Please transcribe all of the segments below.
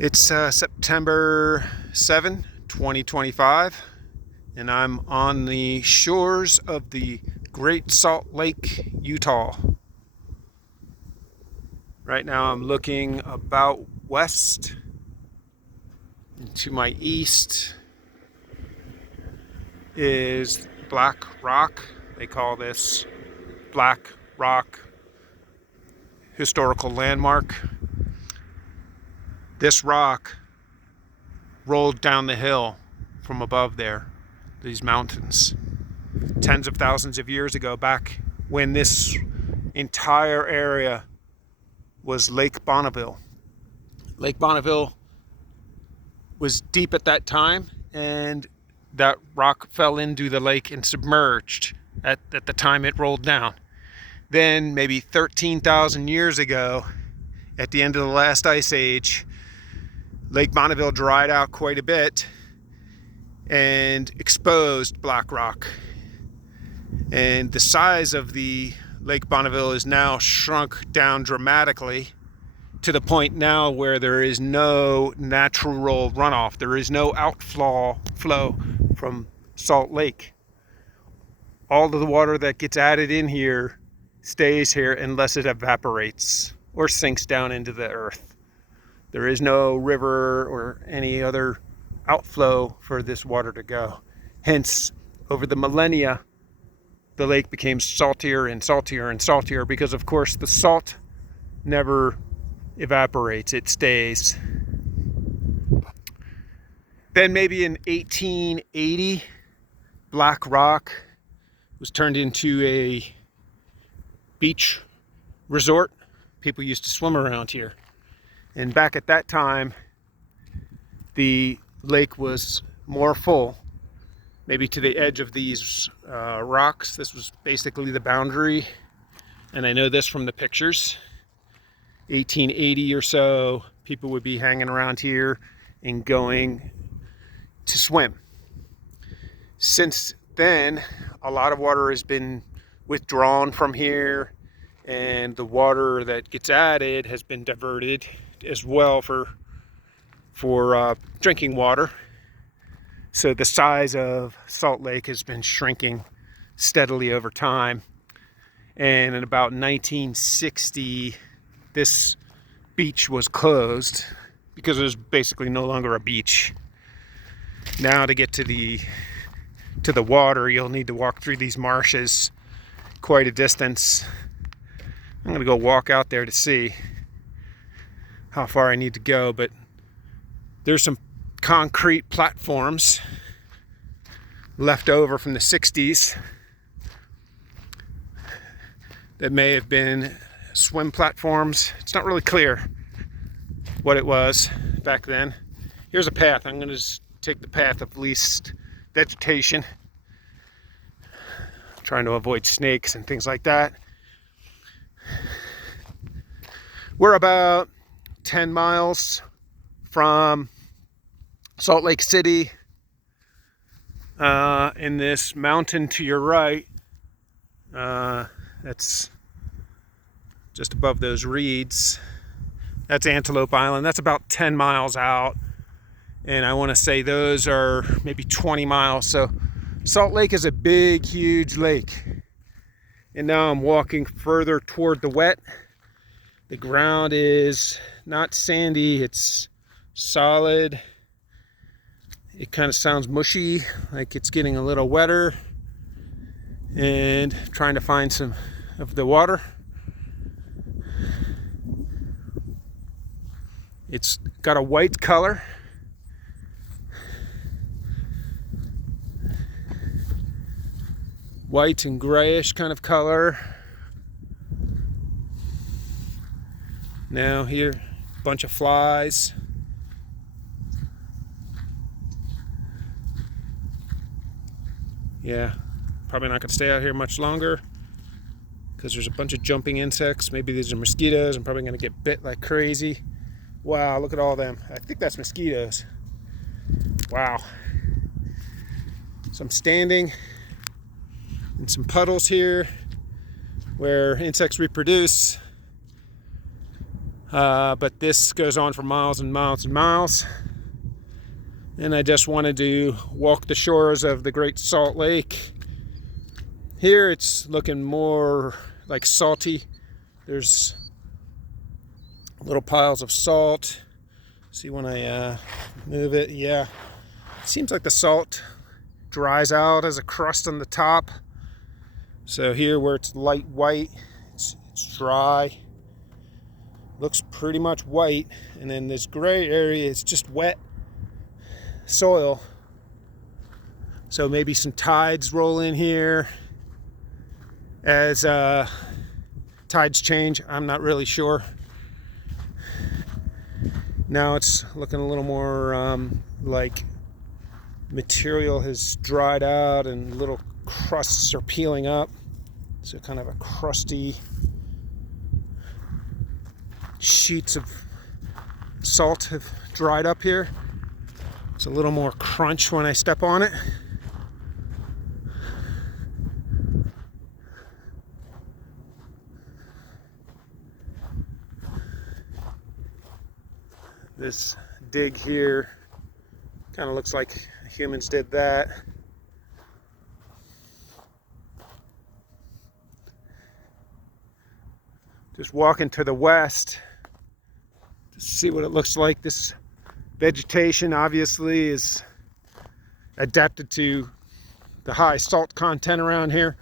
It's September 7, 2025, and I'm on the shores of the Great Salt Lake, Utah. Right now I'm looking about west, and to my east is Black Rock. They call this Black Rock Historical Landmark. This rock rolled down the hill from above there, these mountains, tens of thousands of years ago, back when this entire area was Lake Bonneville. Lake Bonneville was deep at that time, and that rock fell into the lake and submerged at the time it rolled down. Then, maybe 13,000 years ago, at the end of the last ice age, Lake Bonneville dried out quite a bit and exposed Black Rock. And the size of the Lake Bonneville is now shrunk down dramatically to the point now where there is no natural runoff. There is no outflow from Salt Lake. All of the water that gets added in here stays here unless it evaporates or sinks down into the earth. There is no river or any other outflow for this water to go. Hence, over the millennia, the lake became saltier and saltier and saltier because, of course, the salt never evaporates, it stays. Then maybe in 1880, Black Rock was turned into a beach resort. People used to swim around here. And back at that time, the lake was more full, maybe to the edge of these rocks. This was basically the boundary. And I know this from the pictures. 1880 or so, people would be hanging around here and going to swim. Since then, a lot of water has been withdrawn from here, and the water that gets added has been diverted as well for drinking water. So the size of Salt Lake has been shrinking steadily over time. And in about 1960, this beach was closed because it was basically no longer a beach. Now to get to the water, you'll need to walk through these marshes quite a distance. I'm gonna go walk out there to see how far I need to go, but there's some concrete platforms left over from the 60s that may have been swim platforms. It's not really clear what it was back then. Here's a path. I'm going to just take the path of least vegetation, trying to avoid snakes and things like that. We're about 10 miles from Salt Lake City. In this mountain to your right, that's just above those reeds. That's Antelope Island. That's about 10 miles out. And I want to say those are maybe 20 miles. So Salt Lake is a big, huge lake. And now I'm walking further toward the wet. The ground is not sandy, it's solid. It kind of sounds mushy, like it's getting a little wetter. And trying to find some of the water. It's got a white color. White and grayish kind of color. Now here, a bunch of flies. Yeah, probably not gonna stay out here much longer because there's a bunch of jumping insects. Maybe these are mosquitoes. I'm probably gonna get bit like crazy. Wow, look at all them. I think that's mosquitoes. Wow. So I'm standing in some puddles here where insects reproduce. But this goes on for miles and miles and miles. And I just wanted to walk the shores of the Great Salt Lake. Here it's looking more like salty. There's little piles of salt. See when I move it, yeah. It seems like the salt dries out as a crust on the top. So here where it's light white, it's dry. Looks pretty much white. And then this gray area is just wet soil. So maybe some tides roll in here as tides change. I'm not really sure. Now it's looking a little more like material has dried out and little crusts are peeling up. So kind of a crusty sheets of salt have dried up here. It's a little more crunch when I step on it. This dig here kind of looks like humans did that. Just walking to the west to see what it looks like. This vegetation obviously is adapted to the high salt content around here.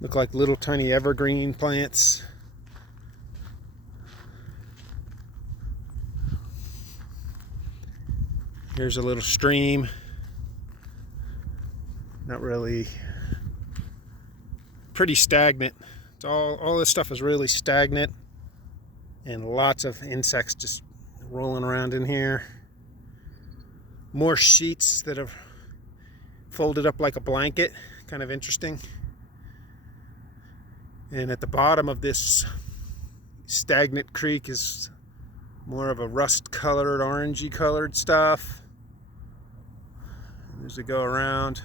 Look like little tiny evergreen plants. Here's a little stream. Not really, pretty stagnant. It's all this stuff is really stagnant, and lots of insects just rolling around in here. More sheets that are folded up like a blanket, kind of interesting. And at the bottom of this stagnant creek is more of a rust colored, orangey colored stuff. As we go around,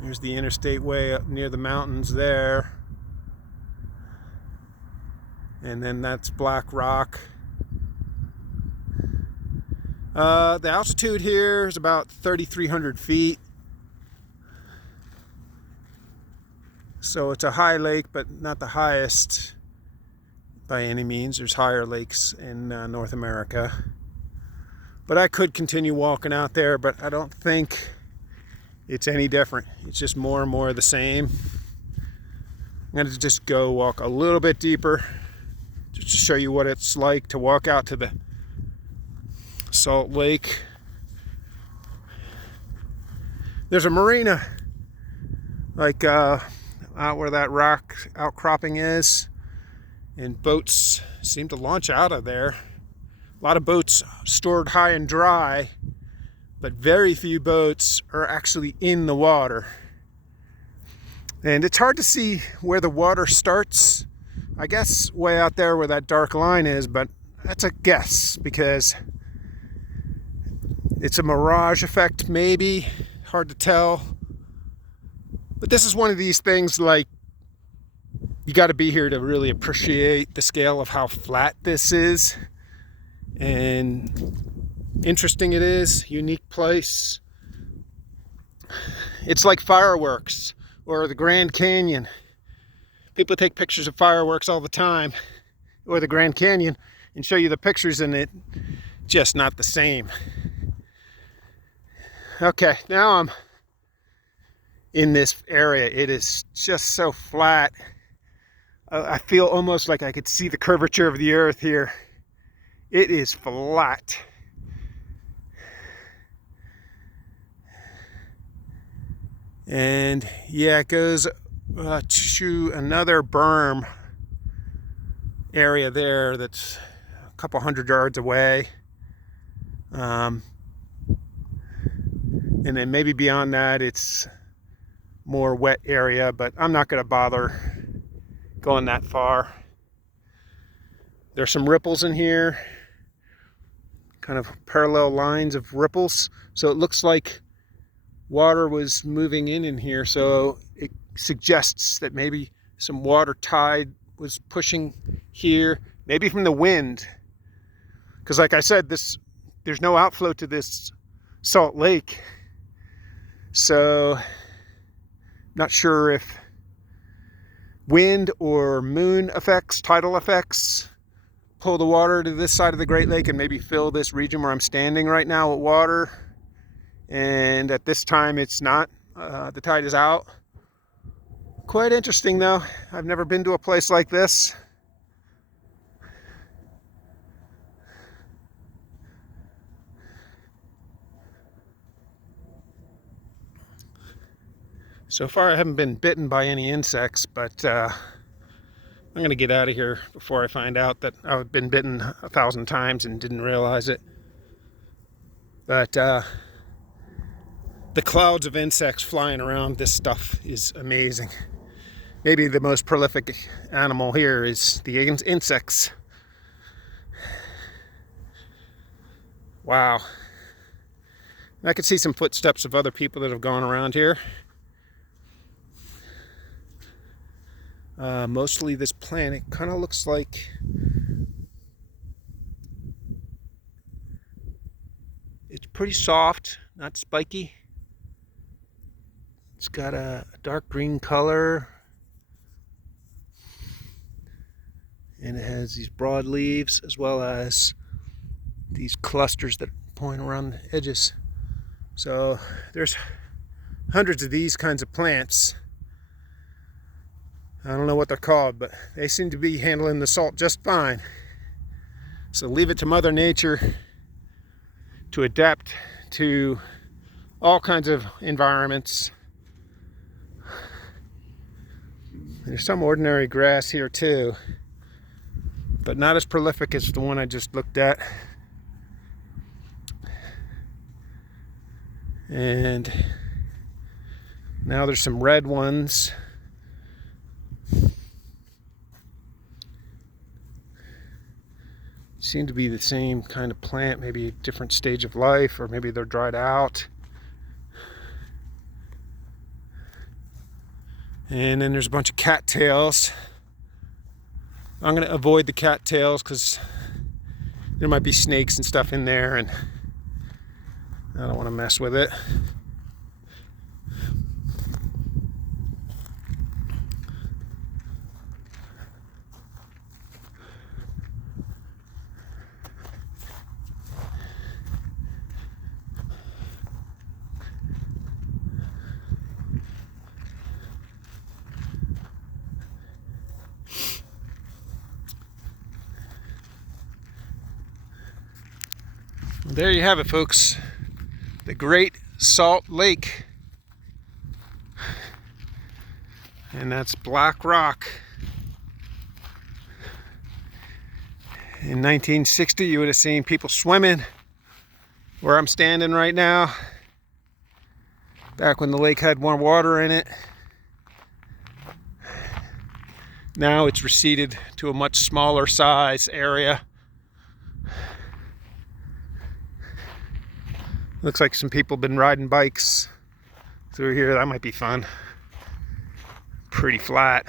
there's the interstate way up near the mountains there. And then that's black rock. The altitude here is about 3,300 feet. So it's a high lake, but not the highest by any means. There's higher lakes in North America. But I could continue walking out there, but I don't think it's any different. It's just more and more of the same. I'm going to just go walk a little bit deeper just to show you what it's like to walk out to the Salt Lake. There's a marina like out where that rock outcropping is, and boats seem to launch out of there. A lot of boats stored high and dry, but very few boats are actually in the water. And it's hard to see where the water starts. I guess way out there where that dark line is, but that's a guess because it's a mirage effect maybe, hard to tell. But this is one of these things like you got to be here to really appreciate the scale of how flat this is. And interesting it is, unique place. It's like fireworks or the Grand Canyon. People take pictures of fireworks all the time, or the Grand Canyon, and show you the pictures, and it just not the same. Okay, now I'm in this area. It is just so flat. I feel almost like I could see the curvature of the earth here. It is flat. And yeah, it goes to another berm area there that's a couple hundred yards away. And then maybe beyond that, it's more wet area, but I'm not going to bother going that far. There's some ripples in here. kind of parallel lines of ripples. So it looks like water was moving in here. So it suggests that maybe some water tide was pushing here, maybe from the wind. Because like I said, there's no outflow to this salt lake. So not sure if wind or moon effects, tidal effects, pull the water to this side of the Great Lake and maybe fill this region where I'm standing right now with water. And at this time it's not, the tide is out. Quite interesting though. I've never been to a place like this. So far I haven't been bitten by any insects, but I'm gonna get out of here before I find out that I've been bitten 1,000 times and didn't realize it. But the clouds of insects flying around this stuff is amazing. Maybe the most prolific animal here is the insects. Wow. And I could see some footsteps of other people that have gone around here. Mostly this plant, it kind of looks like it's pretty soft, not spiky. It's got a dark green color, and it has these broad leaves as well as these clusters that point around the edges. So there's hundreds of these kinds of plants. I don't know what they're called, but they seem to be handling the salt just fine. So leave it to Mother Nature to adapt to all kinds of environments. There's some ordinary grass here too, but not as prolific as the one I just looked at. And now there's some red ones. Seem to be the same kind of plant, maybe a different stage of life, or maybe they're dried out. And then there's a bunch of cattails. I'm going to avoid the cattails because there might be snakes and stuff in there, and I don't want to mess with it. There you have it, folks. The Great Salt Lake. And that's black rock. In 1960, you would have seen people swimming where I'm standing right now. Back when the lake had more water in it. Now it's receded to a much smaller size area. Looks like some people have been riding bikes through here. That might be fun. Pretty flat.